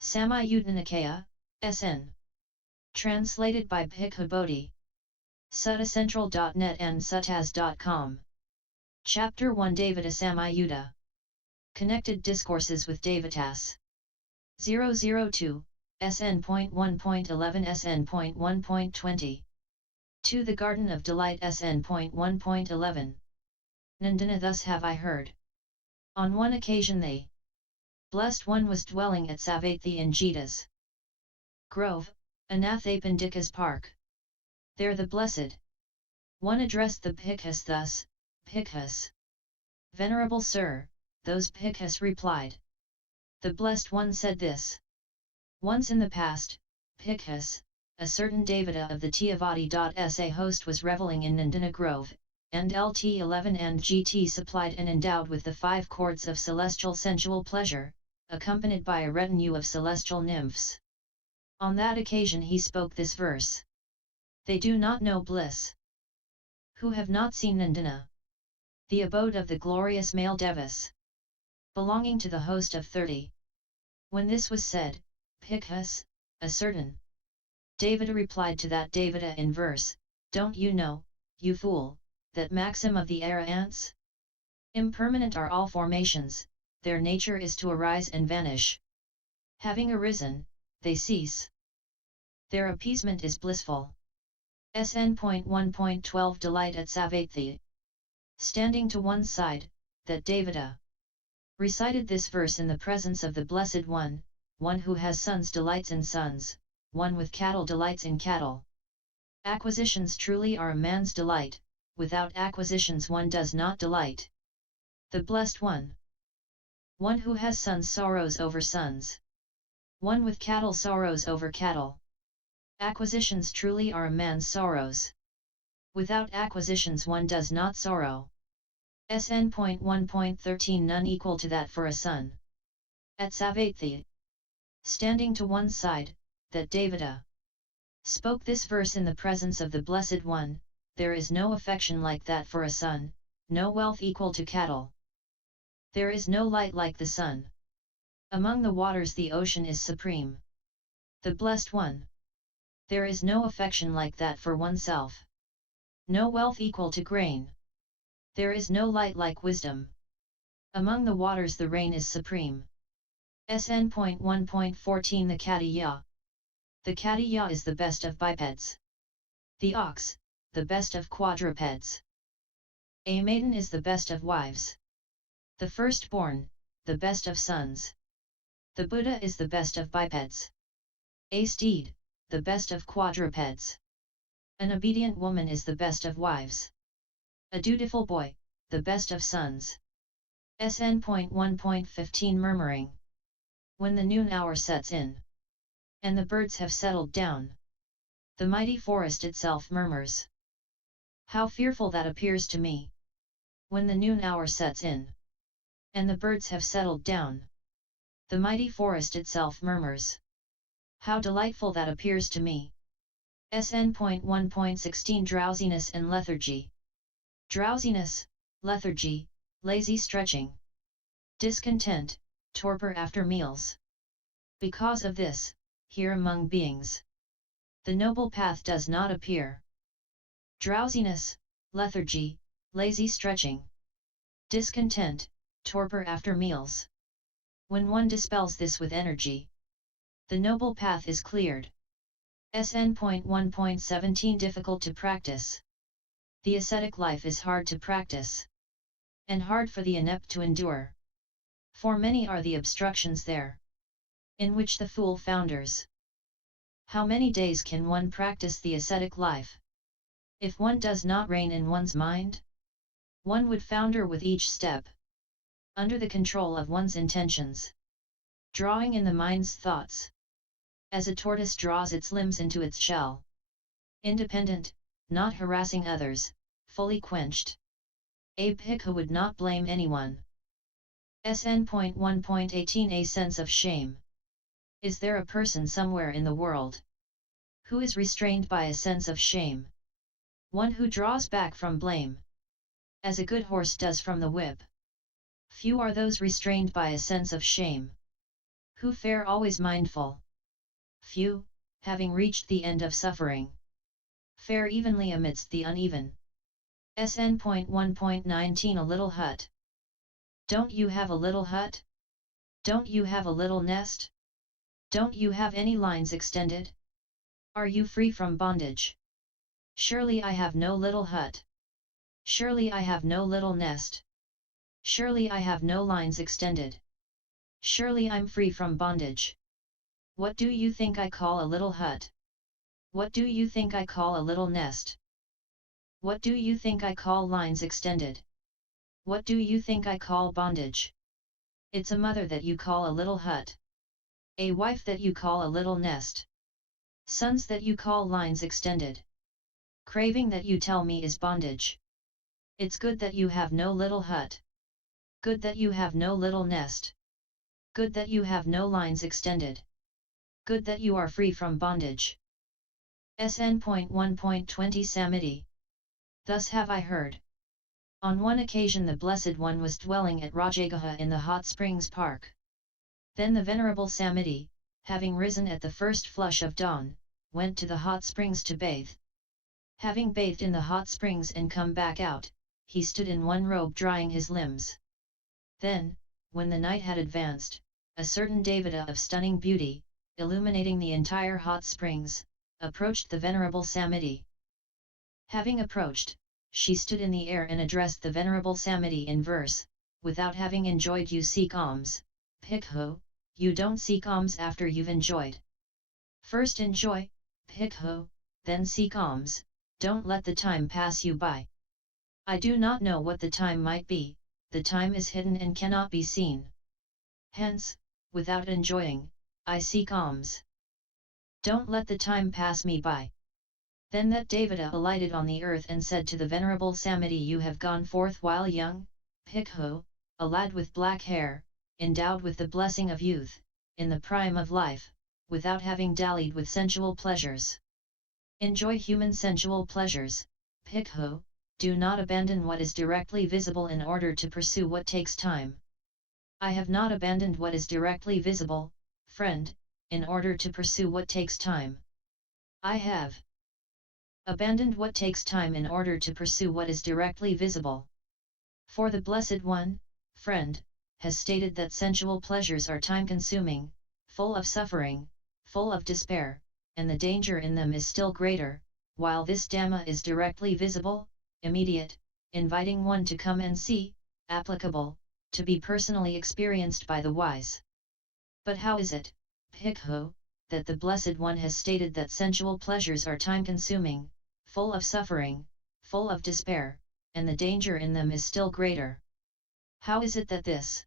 Samyutta Nikaya, SN. Translated by Bhikkhu Bodhi. Suttacentral.net and suttas.com. Chapter 1 Devata Samyutta. Connected Discourses with Devatas. 002, SN.1.11-SN.1.20. To the Garden of Delight SN.1.11. Nandana, thus have I heard. On one occasion the Blessed One was dwelling at Savatthi in Jeta's Grove, Anathapindika's park. There the Blessed One addressed the Bhikkhus thus, Bhikkhus. Venerable Sir, those Bhikkhus replied. The Blessed One said this. Once in the past, Bhikkhus, a certain devata of the Tiyavadi.sa host was reveling in Nandana Grove, and LT11 and GT supplied and endowed with the 5 chords of celestial sensual pleasure, accompanied by a retinue of celestial nymphs. On that occasion he spoke this verse. They do not know bliss, who have not seen Nandana, the abode of the glorious male devas, belonging to the host of 30. When this was said, Bhikkhus, a certain devata replied to that devata in verse, don't you know, you fool, that maxim of the era ants? Impermanent are all formations, their nature is to arise and vanish. Having arisen, they cease. Their appeasement is blissful. SN.1.12 Delight at Savatthi. Standing to one side, that devata recited this verse in the presence of the Blessed One, one who has sons delights in sons, one with cattle delights in cattle. Acquisitions truly are a man's delight, without acquisitions one does not delight. The Blessed One. One who has sons sorrows over sons. One with cattle sorrows over cattle. Acquisitions truly are a man's sorrows. Without acquisitions one does not sorrow. SN.1.13 None equal to that for a son. At Savatthi. Standing to one side, that devata spoke this verse in the presence of the Blessed One, there is no affection like that for a son, no wealth equal to cattle. There is no light like the sun. Among the waters the ocean is supreme. The Blessed One. There is no affection like that for oneself. No wealth equal to grain. There is no light like wisdom. Among the waters the rain is supreme. SN.1.14 The Katiya. The Katiya is the best of bipeds. The ox, the best of quadrupeds. A maiden is the best of wives. The firstborn, the best of sons. The Buddha is the best of bipeds. A steed, the best of quadrupeds. An obedient woman is the best of wives. A dutiful boy, the best of sons. SN.1.15 Murmuring. When the noon hour sets in, and the birds have settled down, the mighty forest itself murmurs. How fearful that appears to me! When the noon hour sets in, and the birds have settled down, the mighty forest itself murmurs. How delightful that appears to me! SN.1.16 Drowsiness and lethargy. Drowsiness, lethargy, lazy stretching. Discontent, torpor after meals. Because of this, here among beings, the noble path does not appear. Drowsiness, lethargy, lazy stretching. Discontent, torpor after meals. When one dispels this with energy, the noble path is cleared. SN.1.17 Difficult to practice. The ascetic life is hard to practice, and hard for the inept to endure. For many are the obstructions there, in which the fool founders. How many days can one practice the ascetic life? If one does not rein in one's mind, one would founder with each step. Under the control of one's intentions, drawing in the mind's thoughts, as a tortoise draws its limbs into its shell. Independent, not harassing others, fully quenched. A bhikkhu would not blame anyone. SN.1.18 A sense of shame. Is there a person somewhere in the world who is restrained by a sense of shame? One who draws back from blame, as a good horse does from the whip. Few are those restrained by a sense of shame. who fare always mindful. Few, having reached the end of suffering, fare evenly amidst the uneven. SN.1.19 A little hut. Don't you have a little hut? Don't you have a little nest? Don't you have any lines extended? Are you free from bondage? Surely I have no little hut. Surely I have no little nest. Surely I have no lines extended. Surely I'm free from bondage. What do you think I call a little hut? What do you think I call a little nest? What do you think I call lines extended? What do you think I call bondage? It's a mother that you call a little hut. A wife that you call a little nest. Sons that you call lines extended. Craving that you tell me is bondage. It's good that you have no little hut. Good that you have no little nest. Good that you have no lines extended. Good that you are free from bondage. SN.1.20 Samiddhi. Thus have I heard. On one occasion the Blessed One was dwelling at Rajagaha in the hot springs park. Then the Venerable Samiddhi, having risen at the first flush of dawn, went to the hot springs to bathe. Having bathed in the hot springs and come back out, he stood in one robe drying his limbs. Then, when the night had advanced, a certain devata of stunning beauty, illuminating the entire hot springs, approached the Venerable Samiddhi. Having approached, she stood in the air and addressed the Venerable Samiddhi in verse, without having enjoyed you seek alms, Bhikkhu, you don't seek alms after you've enjoyed. First enjoy, Bhikkhu, then seek alms, don't let the time pass you by. I do not know what the time might be, the time is hidden and cannot be seen. Hence, without enjoying, I seek alms. Don't let the time pass me by. Then that devata alighted on the earth and said to the Venerable Samiddhi, you have gone forth while young, Bhikkhu, a lad with black hair, endowed with the blessing of youth, in the prime of life, without having dallied with sensual pleasures. Enjoy human sensual pleasures, Bhikkhu, do not abandon what is directly visible in order to pursue what takes time. I have not abandoned what is directly visible, friend, in order to pursue what takes time. I have abandoned what takes time in order to pursue what is directly visible. For the Blessed One, friend, has stated that sensual pleasures are time-consuming, full of suffering, full of despair, and the danger in them is still greater, while this Dhamma is directly visible, immediate, inviting one to come and see, applicable, to be personally experienced by the wise. But how is it, Bhikkhu, that the Blessed One has stated that sensual pleasures are time-consuming, full of suffering, full of despair, and the danger in them is still greater? How is it that this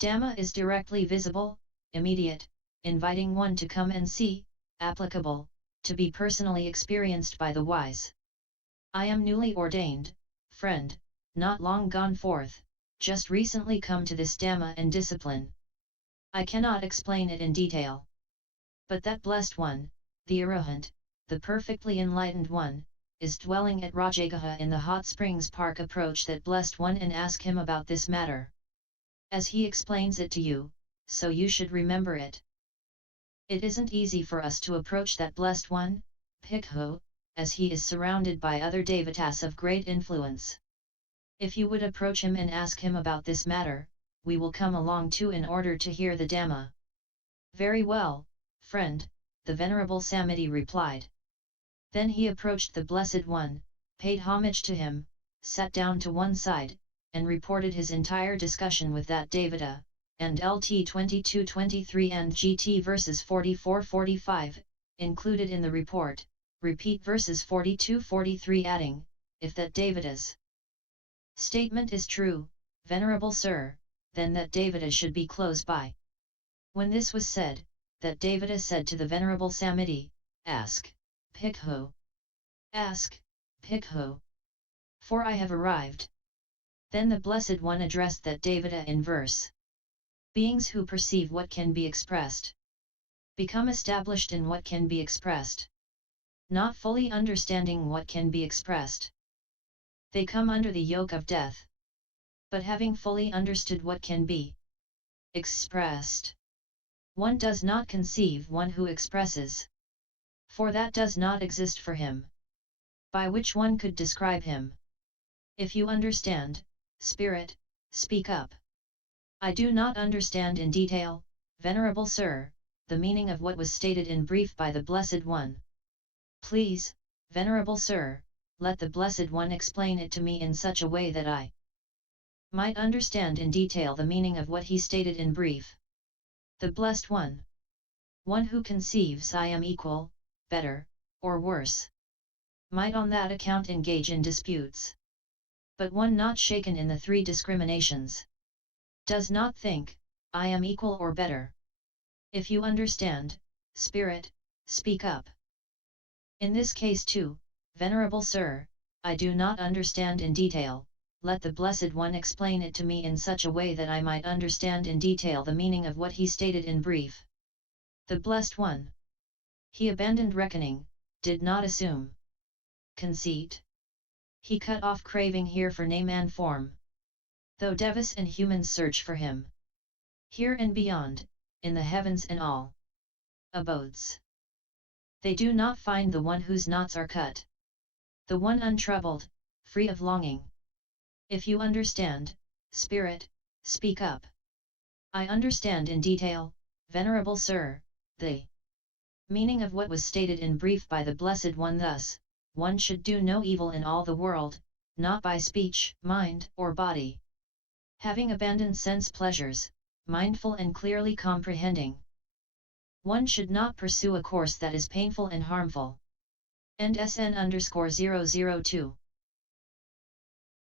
Dhamma is directly visible, immediate, inviting one to come and see, applicable, to be personally experienced by the wise? I am newly ordained, friend, not long gone forth, just recently come to this Dhamma and discipline. I cannot explain it in detail. But that Blessed One, the Arahant, the perfectly enlightened one, is dwelling at Rajagaha in the hot springs park. Approach that Blessed One and ask him about this matter. As he explains it to you, so you should remember it. It isn't easy for us to approach that Blessed One, Bhikkhu, as he is surrounded by other devatas of great influence. If you would approach him and ask him about this matter, we will come along too in order to hear the Dhamma. Very well, friend, the Venerable Samiddhi replied. Then he approached the Blessed One, paid homage to him, sat down to one side, and reported his entire discussion with that devata, and LT 22-23 and GT verses 44-45, included in the report, repeat verses 42-43 adding, if that devata's statement is true, Venerable Sir, then that devata should be close by. When this was said, that devata said to the Venerable Samiddhi, ask, Bhikkhu. Ask, Bhikkhu. For I have arrived. Then the Blessed One addressed that devata in verse. Beings who perceive what can be expressed become established in what can be expressed. Not fully understanding what can be expressed, they come under the yoke of death. But having fully understood what can be expressed, One does not conceive one who expresses, for that does not exist for him, by which one could describe him. If you understand, Spirit, speak up. I do not understand in detail, Venerable Sir, the meaning of what was stated in brief by the Blessed One. Please, Venerable Sir, let the Blessed One explain it to me in such a way that I might understand in detail the meaning of what he stated in brief. The Blessed One. One who conceives I am equal, better, or worse, might on that account engage in disputes. But one not shaken in the three discriminations does not think, I am equal or better. If you understand, Spirit, speak up. In this case too, Venerable Sir, I do not understand in detail, let the Blessed One explain it to me in such a way that I might understand in detail the meaning of what he stated in brief. The Blessed One. He abandoned reckoning, did not assume conceit. He cut off craving here for name and form. Though devas and humans search for him, here and beyond, in the heavens and all abodes, they do not find the one whose knots are cut, the one untroubled, free of longing. If you understand, Spirit, speak up. I understand in detail, Venerable Sir, the meaning of what was stated in brief by the Blessed One thus: one should do no evil in all the world, not by speech, mind, or body. Having abandoned sense pleasures, mindful and clearly comprehending. One should not pursue a course that is painful and harmful. End SN_.002